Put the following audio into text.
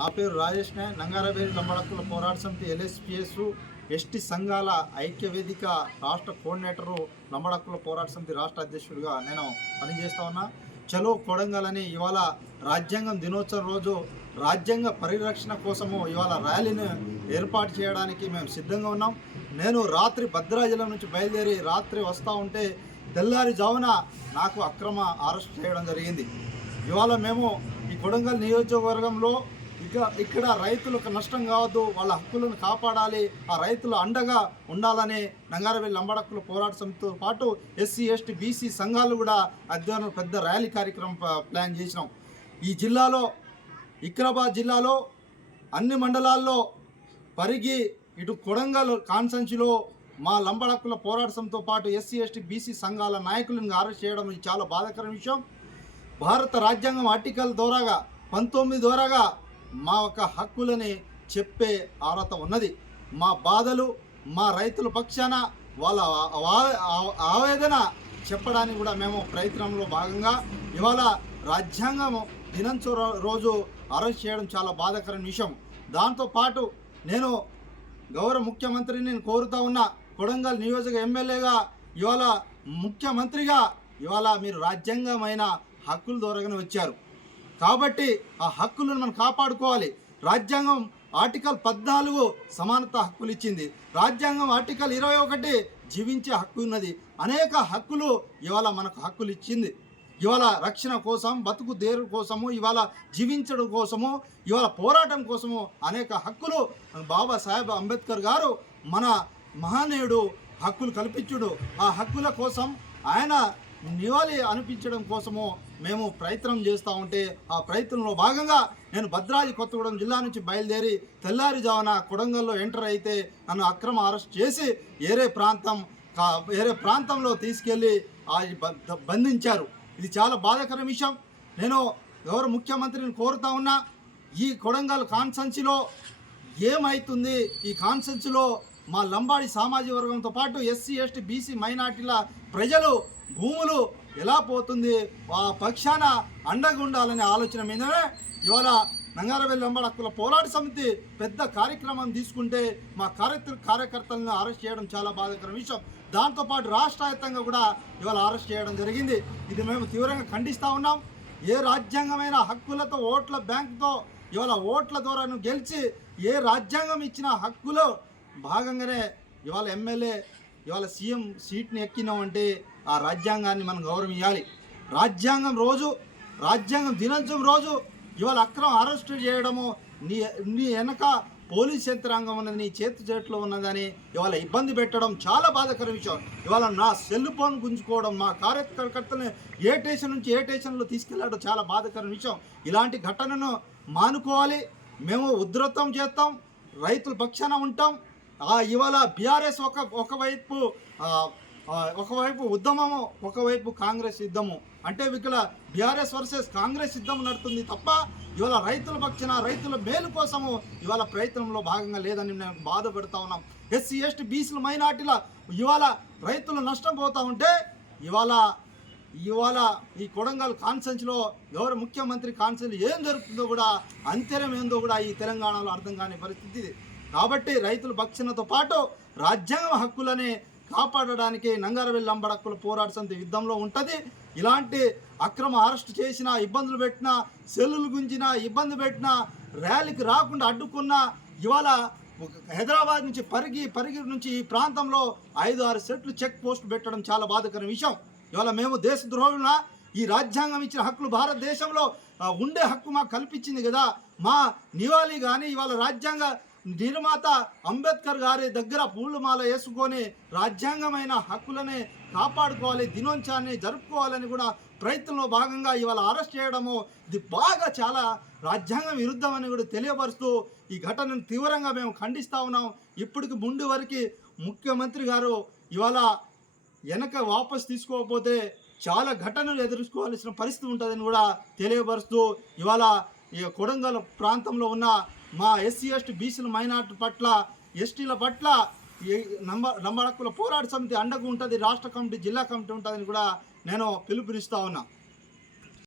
నా పేరు రాజేష్ నాయక్. నంగారవేలి లంబడక్కుల పోరాట సమితి LSPS ఎస్టీ సంఘాల ఐక్య వేదిక రాష్ట్ర కోఆర్డినేటరు, లంబడక్కుల పోరాట సమితి రాష్ట్ర అధ్యక్షుడిగా నేను పనిచేస్తూ ఉన్నా. చలో కొడంగల్ అని ఇవాళ రాజ్యాంగం దినోత్సవం రోజు రాజ్యాంగ పరిరక్షణ కోసము ఇవాళ ర్యాలీని ఏర్పాటు చేయడానికి మేము సిద్ధంగా ఉన్నాం. నేను రాత్రి భద్రాచలం నుంచి బయలుదేరి రాత్రి వస్తూ ఉంటే తెల్లారిజామున నాకు అక్రమ అరెస్ట్ చేయడం జరిగింది. ఇవాళ మేము ఈ కొడంగల్ నియోజకవర్గంలో ఇక్కడ రైతులకు నష్టం కావద్దు, వాళ్ళ హక్కులను కాపాడాలి, ఆ రైతుల అండగా ఉండాలని నంగారవేలి లంబడక్కుల పోరాట సమితితో పాటు SC ST BC సంఘాలు కూడా అధ్యయనం పెద్ద ర్యాలీ కార్యక్రమం ప్లాన్ చేసినాం. ఈ జిల్లాలో వికారాబాద్ జిల్లాలో అన్ని మండలాల్లో పరిగి ఇటు కొడంగల్ కాన్సెన్సీలో మా లంబడక్కుల పోరాట సమితితో పాటు SC ST BC సంఘాల నాయకులను అరెస్ట్ చేయడం ఇది చాలా బాధాకరమైన విషయం. భారత రాజ్యాంగం ఆర్టికల్ ద్వారాగా 19 ద్వారాగా మా యొక్క హక్కులని చెప్పే అర్హత ఉన్నది. మా బాధలు, మా రైతుల పక్షాన వాళ్ళ ఆవేదన చెప్పడానికి కూడా మేము ప్రయత్నంలో భాగంగా ఇవాళ రాజ్యాంగం దినోత్సవం రోజు అరెస్ట్ చేయడం చాలా బాధాకరమైన విషయం. దాంతోపాటు నేను గౌరవ ముఖ్యమంత్రిని నేను కోరుతా ఉన్నా, కొడంగల్ నియోజక ఎమ్మెల్యేగా ఇవాళ ముఖ్యమంత్రిగా ఇవాళ మీరు రాజ్యాంగమైన హక్కుల ద్వారాగానే వచ్చారు కాబట్టి ఆ హక్కులను మనం కాపాడుకోవాలి. రాజ్యాంగం ఆర్టికల్ 14 సమానత హక్కులు ఇచ్చింది. రాజ్యాంగం ఆర్టికల్ 21 జీవించే హక్కు ఉన్నది. అనేక హక్కులు ఇవాళ మనకు హక్కులు ఇచ్చింది. ఇవాళ రక్షణ కోసం, బతుకు దేరు కోసము, ఇవాళ జీవించడం కోసము, ఇవాళ పోరాటం కోసము అనేక హక్కులు బాబాసాహెబ్ అంబేద్కర్ గారు మన మహానీయుడు హక్కులు కల్పించుడు. ఆ హక్కుల కోసం ఆయన నివాళి అనిపించడం కోసము మేము ప్రయత్నం చేస్తూ ఉంటే ఆ ప్రయత్నంలో భాగంగా నేను భద్రాద్రి కొత్తగూడెం జిల్లా నుంచి బయలుదేరి తెల్లారిజామున కొడంగల్లో ఎంటర్ అయితే నన్ను అక్రమ అరెస్ట్ చేసి వేరే ప్రాంతంలో తీసుకెళ్ళి బంధించారు. ఇది చాలా బాధాకర విషయం. నేను గౌరవ ముఖ్యమంత్రిని కోరుతా ఉన్నా, ఈ కొడంగల్ కాన్సెన్సీలో ఏమవుతుంది, ఈ కాన్సెన్సీలో మా లంబాడి సామాజిక వర్గంతో పాటు SC ST BC మైనార్టీల ప్రజలు భూములు ఎలా పోతుంది, ఆ పక్షాన అండగా ఉండాలనే ఆలోచన మీదనే ఇవాళ నంగారవేలి లంబడక్కుల పోరాట సమితి పెద్ద కార్యక్రమం తీసుకుంటే మా కార్యకర్తలను అరెస్ట్ చేయడం చాలా బాధాకర విషయం. దాంతోపాటు రాష్ట్రవ్యాప్తంగా కూడా ఇవాళ అరెస్ట్ చేయడం జరిగింది. ఇది మేము తీవ్రంగా ఖండిస్తూ ఉన్నాం. ఏ రాజ్యాంగమైన హక్కులతో, ఓట్ల బ్యాంకుతో ఇవాళ ఓట్ల ద్వారా గెలిచి ఏ రాజ్యాంగం ఇచ్చిన హక్కులో భాగంగానే ఇవాళ ఎమ్మెల్యే ఇవాళ CM సీట్ని ఎక్కినామంటే ఆ రాజ్యాంగాన్ని మనం గౌరవం ఇవ్వాలి. రాజ్యాంగం దినోత్సవం రోజు ఇవాళ అక్రమ అరెస్టు చేయడము, నీ వెనక పోలీస్ యంత్రాంగం ఉన్నది, నీ చేతిలో ఉన్నదని ఇవాళ ఇబ్బంది పెట్టడం చాలా బాధాకర విషయం. ఇవాళ నా సెల్ ఫోన్ గుంజుకోవడం, మా కార్యకర్తల్ని ఏ స్టేషన్ నుంచి ఏ స్టేషన్లో తీసుకెళ్ళడం చాలా బాధాకర విషయం. ఇలాంటి ఘటనను మానుకోవాలి. మేము ఉధృతం చేస్తాం, రైతుల పక్షాన ఉంటాం. ఇవాళ BRS ఒకవైపు ఉద్యమము, ఒకవైపు కాంగ్రెస్ యుద్ధము. అంటే ఇక్కడ BRS వర్సెస్ కాంగ్రెస్ యుద్ధం నడుతుంది తప్ప ఇవాళ రైతుల పక్షాన, రైతుల మేలు కోసము ఇవాళ ప్రయత్నంలో భాగంగా లేదని మేము బాధపడుతూ ఉన్నాం. SC ST BC మైనార్టీల ఇవాళ రైతులు నష్టం పోతూ ఉంటే ఇవాళ ఈ కొడంగల్ కాన్సెన్స్లో గౌరవ ముఖ్యమంత్రి కాన్సెన్స్ ఏం జరుగుతుందో కూడా, అంతరం ఏందో కూడా ఈ తెలంగాణలో అర్థం కాని పరిస్థితి. కాబట్టి రైతుల పక్షానతో పాటు రాజ్యాంగ హక్కులని కాపాడడానికి నంగారవేలి లంబడక్కుల పోరాట సమితి యుద్ధంలో ఉంటుంది. ఇలాంటి అక్రమ అరెస్ట్ చేసినా, ఇబ్బందులు పెట్టినా, సెల్లులు గుంజినా, ఇబ్బంది పెట్టినా, ర్యాలీకి రాకుండా అడ్డుకున్నా, ఇవాళ హైదరాబాద్ నుంచి పరిగి నుంచి ఈ ప్రాంతంలో 5-6 సెట్లు చెక్ పోస్ట్ పెట్టడం చాలా బాధాకర విషయం. ఇవాళ మేము దేశద్రోహుల ఈ రాజ్యాంగం ఇచ్చిన హక్కులు భారతదేశంలో ఉండే హక్కు మాకు కల్పించింది కదా. మా నివాళి కానీ ఇవాళ రాజ్యాంగ నిర్మాత అంబేద్కర్ గారి దగ్గర పూలమాల వేసుకొని రాజ్యాంగమైన హక్కులని కాపాడుకోవాలి, దినోత్సవాన్ని జరుపుకోవాలని కూడా ప్రయత్నంలో భాగంగా ఇవాళ అరెస్ట్ చేయడము ఇది బాగా చాలా రాజ్యాంగం విరుద్ధమని కూడా తెలియపరుస్తూ ఈ ఘటనను తీవ్రంగా మేము ఖండిస్తూ ఉన్నాం. ఇప్పటికి ముందు వరకు ముఖ్యమంత్రి గారు ఇవాళ వెనక వాపసు తీసుకోకపోతే చాలా ఘటనలు ఎదుర్కోవాల్సిన పరిస్థితి ఉంటుందని కూడా తెలియపరుస్తూ ఇవాళ ఈ కొడంగల్ ప్రాంతంలో ఉన్న మా SC ST BC మైనార్టీ పట్ల, ఎస్టీల పట్ల లంబడక్కుల పోరాట సమితి అండగా ఉంటుంది. రాష్ట్ర కమిటీ, జిల్లా కమిటీ ఉంటుందని కూడా నేను పిలుపునిస్తా ఉన్నా.